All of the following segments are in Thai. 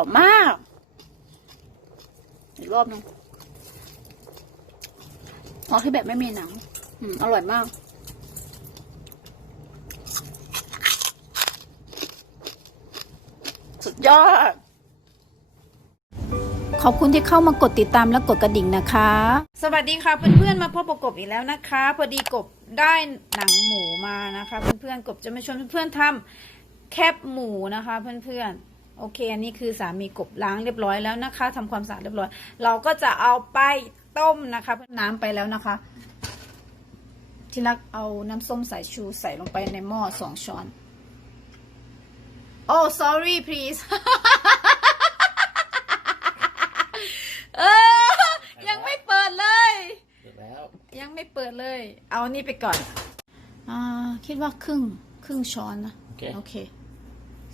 รอบมาก อีกรอบหนึงเอาที่แบบไม่มีหนัง อืม อร่อยมาก สุดยอด ขอบคุณที่เข้ามากดติดตามและกดกระดิ่งนะคะ สวัสดีค่ะเพื่อนๆมาพบกับกบอีกแล้วนะคะ พอดีกบได้หนังหมูมานะคะ เพื่อนๆกบจะมาชวนเพื่อนๆทำแคบหมูนะคะ เพื่อนๆ โอเค อันนี้คือสามีกบล้างเรียบร้อยแล้วนะคะทำความสะอาดเรียบร้อย เราก็จะเอาไปต้มนะคะน้ำไปแล้วนะคะ ที่รักเอาน้ำส้มสายชูใส่ลงไปในหม้อสองช้อน oh sorry please เออยังไม่เปิดเลยเสร็จแล้วยังไม่เปิดเลย เอานี่ไปก่อนอ่าคิดว่าครึ่งครึ่งช้อนนะ โอเคโอเค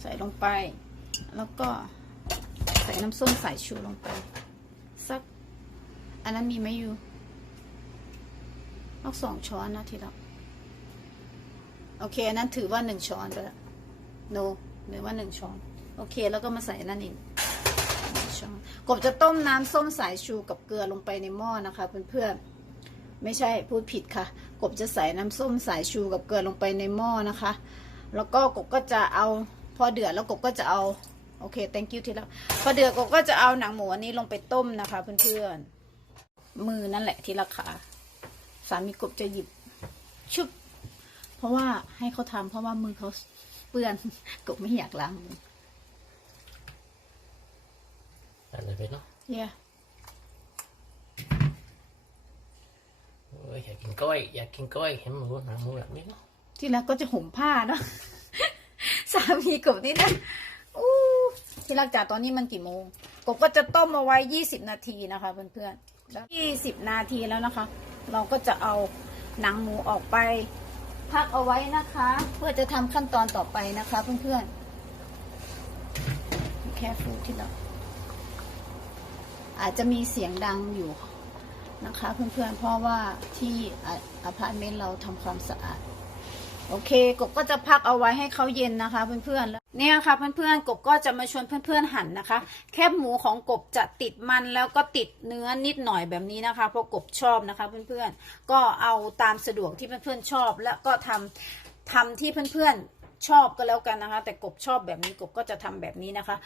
ใส่ลงไป แล้วก็ใส่น้ำส้มสายชูลงไป สัก อันนั้นมีไหมอยู่เอาสองช้อนนะทีละโอเค อันนั้นถือว่าหนึ่งช้อนไปละโนหรือว่าหนึ่งช้อน โอเค แล้วก็มาใส่อันนั่นอีกช้อนกบจะต้มน้ำส้มสายชูกับเกลือลงไปในหม้อนะคะเพื่อนๆไม่ใช่พูดผิดค่ะ กบจะใส่น้ำส้มสายชูกับเกลือลงไปในหม้อนะคะ แล้วก็กบก็จะเอาพอเดือดแล้วกบก็จะเอา โอเค thank you ทีแล้วพอเดือดกบก็จะเอาหนังหมูอันนี้ลงไปต้มนะคะ เพื่อนๆ มือนั่นแหละที่ราคาสามีกบจะหยิบชุบ เพราะว่าให้เขาทำเพราะว่ามือเขาเปื้อนกบไม่อยากล้างมือใส่อะไรไปเนาะเย้โอ้ยอยากกินก้อย อยากกินก้อยเห็นหมูหนังหมูแบบนี้เนาะที่รักก็จะห่มผ้าเนาะสามีกบนี่นะอู้ ที่รักจ๋าตอนนี้มันกี่โมง กบก็จะต้มเอาไว้ยี่สิบนาทีนะคะเพื่อนๆแล้วยี่สิบนาทีแล้วนะคะ เราก็จะเอาหนังหมูออกไป พักเอาไว้นะคะ เพื่อจะทำขั้นตอนต่อไปนะคะเพื่อนๆแค่ฟูที่เราอาจจะมีเสียงดังอยู่นะคะเพื่อนๆเพราะว่าที่ออพาร์ตเมนต์เราทำความสะอาด โอเค กบก็จะพักเอาไว้ให้เขาเย็นนะคะ เพื่อนๆแล้วเนี่ยค่ะเพื่อนๆกบก็จะมาชวนเพื่อนๆหั่นนะคะ แคบหมูของกบจะติดมันแล้วก็ติดเนื้อนิดหน่อยแบบนี้นะคะเพราะกบชอบนะคะ เพื่อนๆก็เอาตามสะดวกที่เพื่อนๆชอบ แล้วก็ทำทำที่เพื่อนๆชอบก็แล้วกันนะคะ แต่กบชอบแบบนี้กบก็จะทำแบบนี้นะคะ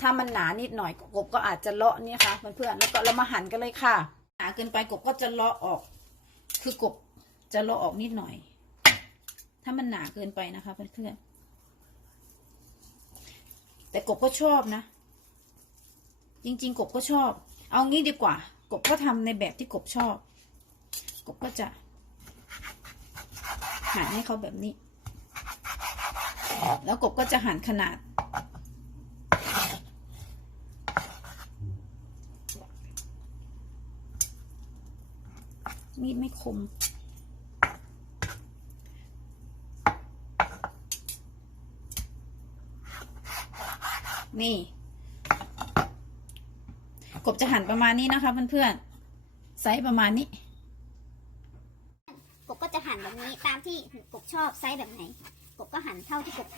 ถ้ามันหนานิดหน่อยกบก็อาจจะเลาะเนี่ยค่ะเพื่อนๆแล้วก็เรามาหั่นกันเลยค่ะ หนาเกินไปกบก็จะเลาะออก คือกบจะเลาะออกนิดหน่อย ถ้ามันหนาเกินไปนะคะเพื่อนๆแต่กบก็ชอบนะ จริง ๆ กบก็ชอบ เอางี้ดีกว่า กบก็ทำในแบบที่กบชอบ กบก็จะหั่นให้เขาแบบนี้ แล้วกบก็จะหั่นขนาดมีดไม่คม นี่ กบจะหั่นประมาณนี้นะคะเพื่อนๆไซส์ประมาณนี้ กบก็จะหั่นแบบนี้ตามที่กบชอบไซส์แบบไหน กบก็หั่นเท่าที่กบ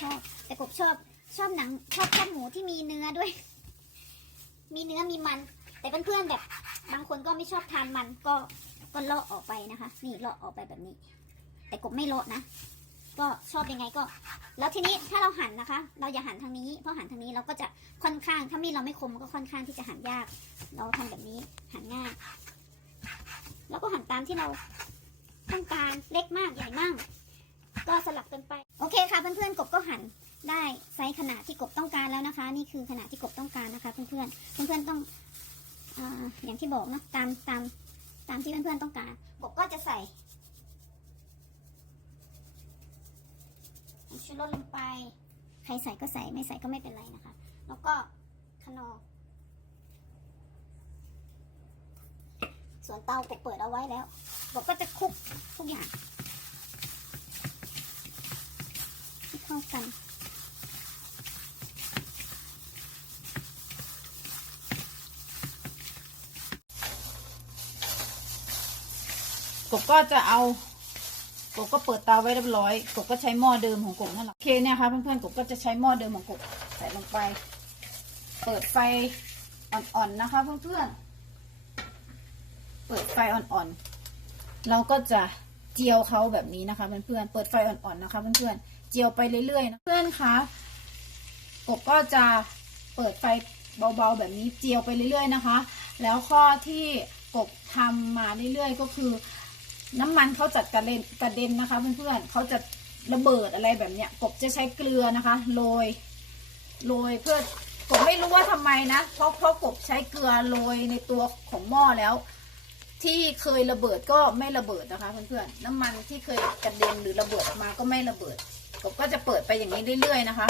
ชอบ แต่กบชอบชอบหนังชอบแคบหมูที่มีเนื้อด้วย มีเนื้อมีมัน แต่เพื่อนๆแบบ บางคนก็ไม่ชอบทานมันก็ก็เลาะออกไปนะคะ นี่เลาะออกไปแบบนี้ แต่กบไม่เลาะนะ ก็ชอบยังไงก็ แล้วทีนี้ถ้าเราหั่นนะคะ เราอย่าหั่นทางนี้เพราะหั่นทางนี้เราก็จะค่อนข้างถ้ามีดเราไม่คมก็ค่อนข้างที่จะหั่นยาก เราทำแบบนี้หั่นง่ายแล้วก็หั่นตามที่เราต้องการเล็กมากใหญ่มากก็สลับกันไป โอเคค่ะเพื่อนๆกบก็หั่นได้ไซส์ขนาดที่กบต้องการแล้วนะคะ นี่คือขนาดที่กบต้องการนะคะ เพื่อนๆเพื่อนๆต้องออย่างที่บอกนะตามตามตามที่เพื่อนๆต้องการกบก็จะใส่ ชูรสลงไป ใครใส่ก็ใส่ไม่ใส่ก็ไม่เป็นไรนะคะ แล้วก็ขนอส่วนเตากบเปิดเอาไว้แล้วกบก็จะคลุกทุกอย่างให้เข้ากันกบก็จะเอา กบก็เปิดเตาไว้เรียบร้อย กบก็ใช้หม้อเดิมของกบนั่นแหละโอเคเนี่ยค่ะเพื่อนๆกบก็จะใช้หม้อเดิมของกบใส่ลงไป เปิดไฟอ่อนๆนะคะ เพื่อนๆเปิดไฟอ่อนๆเราก็จะเจียวเขาแบบนี้นะคะเพื่อนๆเปิดไฟอ่อนๆนะคะ เพื่อนๆเจียวไปเรื่อยๆนะเพื่อนคะกบก็จะเปิดไฟเบาๆแบบนี้เจียวไปเรื่อยๆนะคะ แล้วข้อที่กบทำมาเรื่อยๆ ก็คือ น้ำมันเขาจัดกระเด็นกระเด็นนะคะ เพื่อนๆเขาจะระเบิดอะไรแบบเนี้ยกบจะใช้เกลือนะคะโรยโรยเพื่อกบไม่รู้ว่าทำไมนะเพราะเพราะกบใช้เกลือโรยในตัวของหม้อแล้ว ที่เคยระเบิดก็ไม่ระเบิดนะคะ เพื่อนๆน้ำมันที่เคยกระเด็นหรือระเบิดมาก็ไม่ระเบิดกบก็จะเปิดไปอย่างนี้เรื่อยๆนะคะ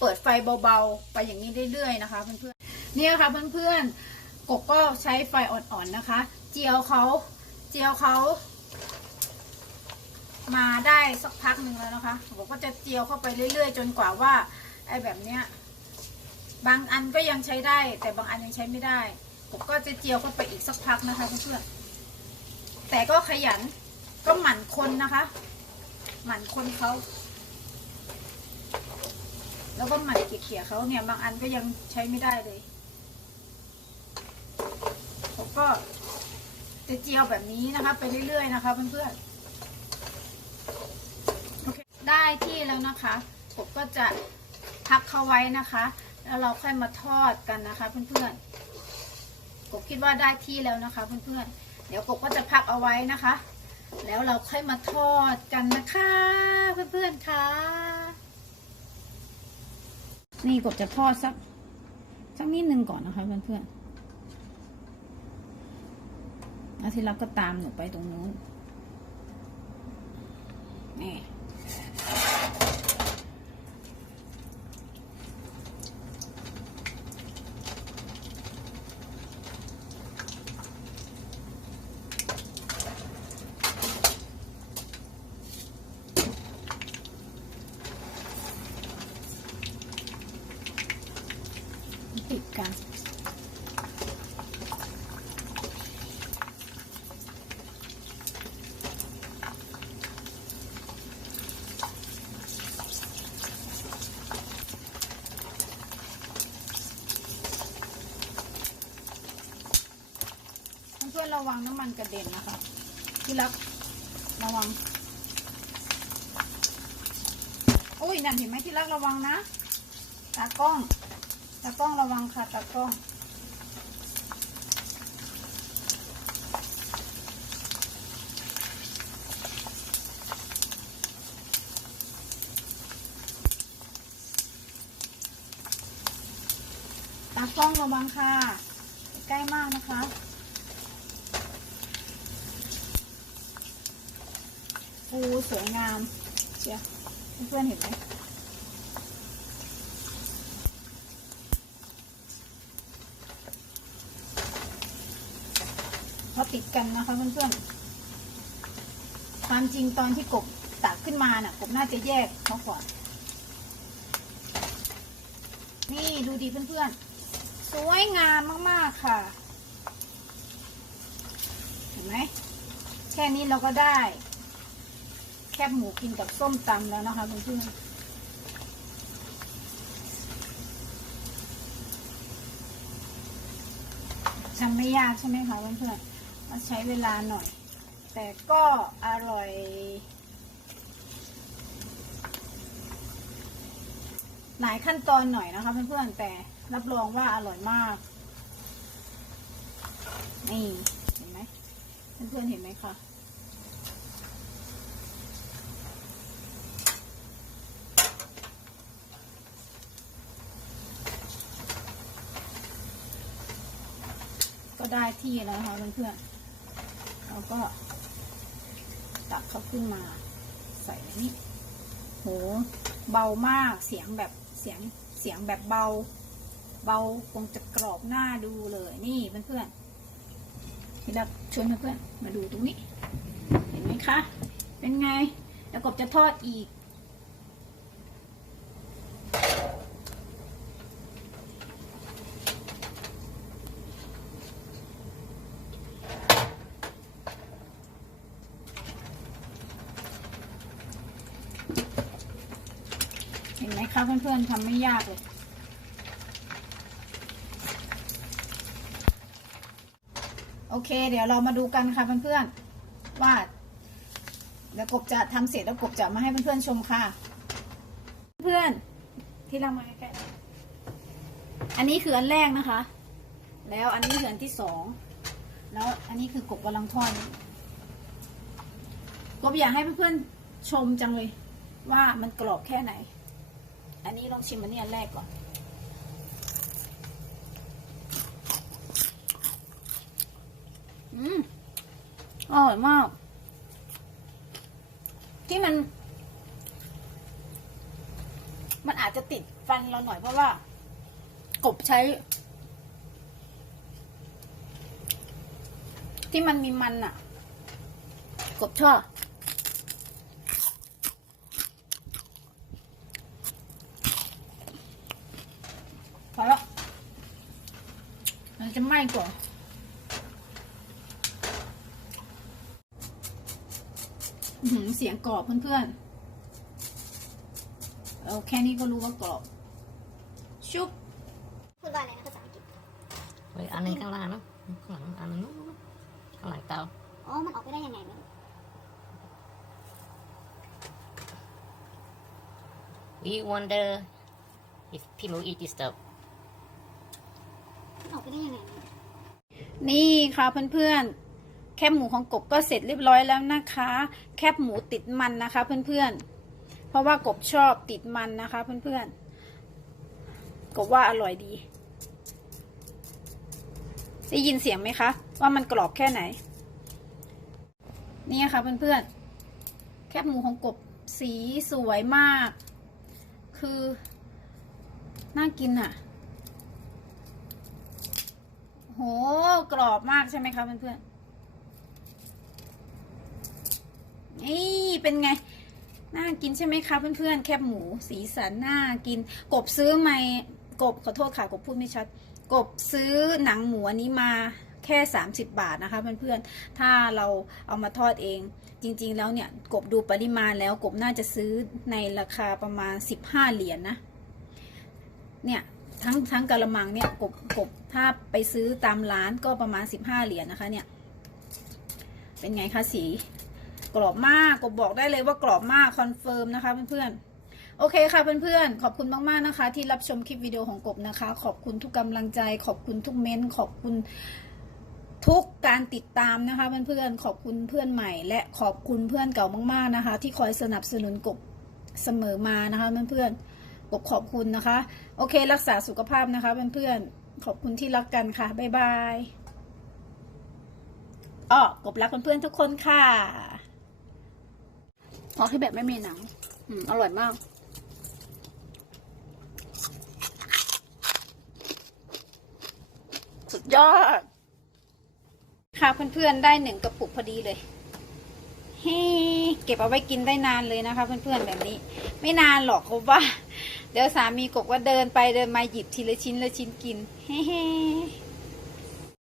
เปิดไฟเบาๆ ไปอย่างนี้เรื่อยๆนะคะเพื่อนๆเนี่ยค่ะเพื่อนๆกบก็ใช้ไฟอ่อนๆนะคะ เจียวเขา เจียวเขา มาได้สักพักหนึ่งแล้วนะคะกบก็จะเจียวเข้าไปเรื่อย ๆ จนกว่าว่าไอ้แบบเนี้ยบางอันก็ยังใช้ได้ แต่บางอันยังใช้ไม่ได้ผมก็จะเจียวเข้าไปอีกสักพักนะคะเพื่อนๆแต่ก็ขยันก็หมั่นคนนะคะ หมั่นคนเขาแล้วก็หมั่นเขี่ยๆเขาเนี่ยบางอันก็ยังใช้ไม่ได้เลยผมก็ จะเจียวแบบนี้นะคะ ไปเรื่อยๆนะคะเพื่อนๆได้ที่แล้วนะคะผมก็จะพักเขาไว้นะคะ แล้วเราค่อยมาทอดกันนะคะ เพื่อนๆกบคิดว่าได้ที่แล้วนะคะ เพื่อนๆเดี๋ยวกบก็จะพักเอาไว้นะคะ แล้วเราค่อยมาทอดกันนะคะ เพื่อนๆค่ะนี่กบจะทอดสักสักนิดนึงก่อนนะคะ เพื่อนๆ แล้วที่เราก็ตามหนูไปตรงนู้นนี่ ติดกัน เพื่อนๆระวังน้ำมันกระเด็นนะคะ ที่รักระวังโอ้ยนั่นเห็นไหมที่รักระวังนะตากล้องตากล้องระวังค่ะตากล้องตากล้องระวังค่ะ ใกล้มากนะคะ ปูสวยงามเชียเพื่อนๆเห็นไหมเขาติดกันนะคะเพื่อนๆความจริงตอนที่กบตักขึ้นมาน่ะกบน่าจะแยกเขาก่อนนี่ดูดีเพื่อนๆ สวยงามมากๆค่ะ เห็นไหม แค่นี้เราก็ได้ คบหมูกินกับส้มตำแล้วนะคะเพื่อนๆทำไม่ยากใช่ไหมคะเพื่อนๆมันใช้เวลาหน่อย แต่ก็อร่อยหลายขั้นตอนหน่อยนะคะเพื่อนๆแต่รับรองว่าอร่อยมาก นี่ เห็นไหมเพื่อนๆเห็นไหมคะ ก็ได้ที่แล้วนะคะเพื่อนๆเราก็ตักเขาขึ้นมา ใส่นนี้โหเบามากเสียงแบบเสียงเสียงแบบเบา เบาคงจะกรอบหน้าดูเลยนี่เพื่อนๆพี่ดับชวนเพื่อนๆมาดูตรงนี้ เห็นไหมคะ เป็นไงแล้วกบจะทอดอีก เพื่อนๆทำไม่ยากเลยโอเค เดี๋ยวเรามาดูกันค่ะเพื่อนๆว่าเดี๋ยวกบจะทำเสร็จแล้วกบจะมาให้เพื่อนๆชมค่ะ เพื่อนๆที่เรามาใกอันนี้คืออันแรกนะคะ แล้วอันนี้คืออันที่สองแล้วอันนี้คือกบกำลังทอดกบอยากให้เพื่อนๆชมจังเลยว่ามันกรอบแค่ไหน อันนี้ลองชิมอันนี้อันแรกก่อน อืม อร่อยมาก ที่มัน มันอาจจะติดฟันเราหน่อยเพราะว่า กบใช้ ที่มันมีมันอะกบชอบ พอแล้ว มันจะไหม้กว่าอื้อหือเสียงกรอบเพื่อนๆเอาแค่นี้ก็รู้ว่ากรอบ ชุบพูดว่าอะไรนะภาษาอังกฤษเฮ้ยอันนี้ข้างล่างเนาะข้างหลังอันนั้นนู้นข้างหลังเตาอ๋อ มันออกไปได้ยังไงไม่รู้ we wonder if พี่หมู eat this stuff มันออกไปได้ยังไงไม่รู้ นี่ค่ะเพื่อนๆ แคบหมูของกบก็เสร็จเรียบร้อยแล้วนะคะ แคบหมูติดมันนะคะเพื่อนๆ เพราะว่ากบชอบติดมันนะคะเพื่อนๆ กบว่าอร่อยดี ได้ยินเสียงไหมคะ ว่ามันกรอบแค่ไหน นี่ค่ะเพื่อนๆ แคบหมูของกบสีสวยมาก คือ น่ากินอะ โหกรอบมากใช่ไหมคะเพื่อนๆนี่เป็นไง น่ากินใช่ไหมคะเพื่อนๆ แคบหมูสีสันน่ากิน กบซื้อไหมกบขอโทษค่ะกบพูดไม่ชัด กบซื้อหนังหมูอันนี้มาแค่ 30 บาทนะคะเพื่อนๆ ถ้าเราเอามาทอดเอง จริงๆ แล้วเนี่ย กบดูปริมาณแล้วกบน่าจะซื้อในราคาประมาณ 15 เหรียญนนะ เนี่ย ทั้งทั้งกะละมังเนี่ยกบกบถ้าไปซื้อตามร้านก็ประมาณ15เหรียญนะคะ เนี่ย เป็นไงคะสีกรอบมากกบบอกได้เลยว่ากรอบมากคอนเฟิร์มนะคะเพื่อนๆโอเคค่ะเพื่อนๆขอบคุณมากๆนะคะ ที่รับชมคลิปวิดีโอของกบนะคะ ขอบคุณทุกกำลังใจ ขอบคุณทุกเม้นต์ขอบคุณทุกการติดตามนะคะเพื่อนๆขอบคุณเพื่อนใหม่ และขอบคุณเพื่อนเก่ามาก ๆนะคะ ที่คอยสนับสนุนกบเสมอมานะคะเพื่อนๆ กบขอบคุณนะคะ โอเค รักษาสุขภาพนะคะเพื่อนๆขอบคุณที่รักกันค่ะ บ๊ายบายอ้อกบรักเพื่อนๆทุกคนค่ะพอที่แบบไม่มีหนัง อืม อร่อยมากสุดยอด ค่ะเพื่อนๆได้หนึ่งกระปุกพอดีเลยเฮ้เก็บเอาไว้กินได้นานเลยนะคะ เพื่อนๆแบบนี้ ไม่นานหรอกเขาว่า ดี๋ยวสามีกบว่าเดินไปเดินมาหยิบทีละชิ้นละชิ้นกินเฮ้